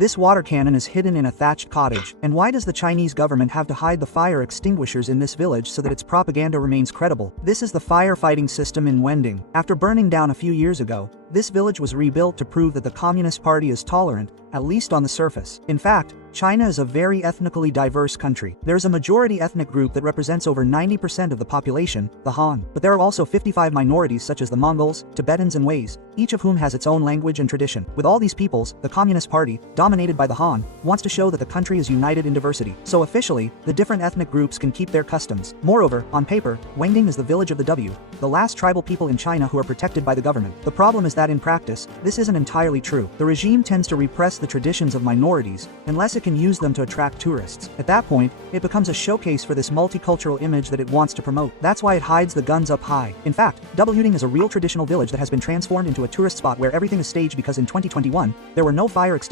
This water cannon is hidden in a thatched cottage. And why does the Chinese government have to hide the fire extinguishers in this village so that its propaganda remains credible? This is the firefighting system in Wending. After burning down a few years ago, this village was rebuilt to prove that the Communist Party is tolerant, at least on the surface. In fact, China is a very ethnically diverse country. There is a majority ethnic group that represents over 90% of the population, the Han. But there are also 55 minorities such as the Mongols, Tibetans and Huays, each of whom has its own language and tradition. With all these peoples, the Communist Party, dominated by the Han, wants to show that the country is united in diversity. So officially, the different ethnic groups can keep their customs. Moreover, on paper, Wending is the village of the W, the last tribal people in China who are protected by the government. The problem is that in practice, this isn't entirely true. The regime tends to repress the traditions of minorities, unless it can use them to attract tourists. At that point, it becomes a showcase for this multicultural image that it wants to promote. That's why it hides the guns up high. In fact, Wending is a real traditional village that has been transformed into a tourist spot where everything is staged because in 2021, there were no fire extinguishers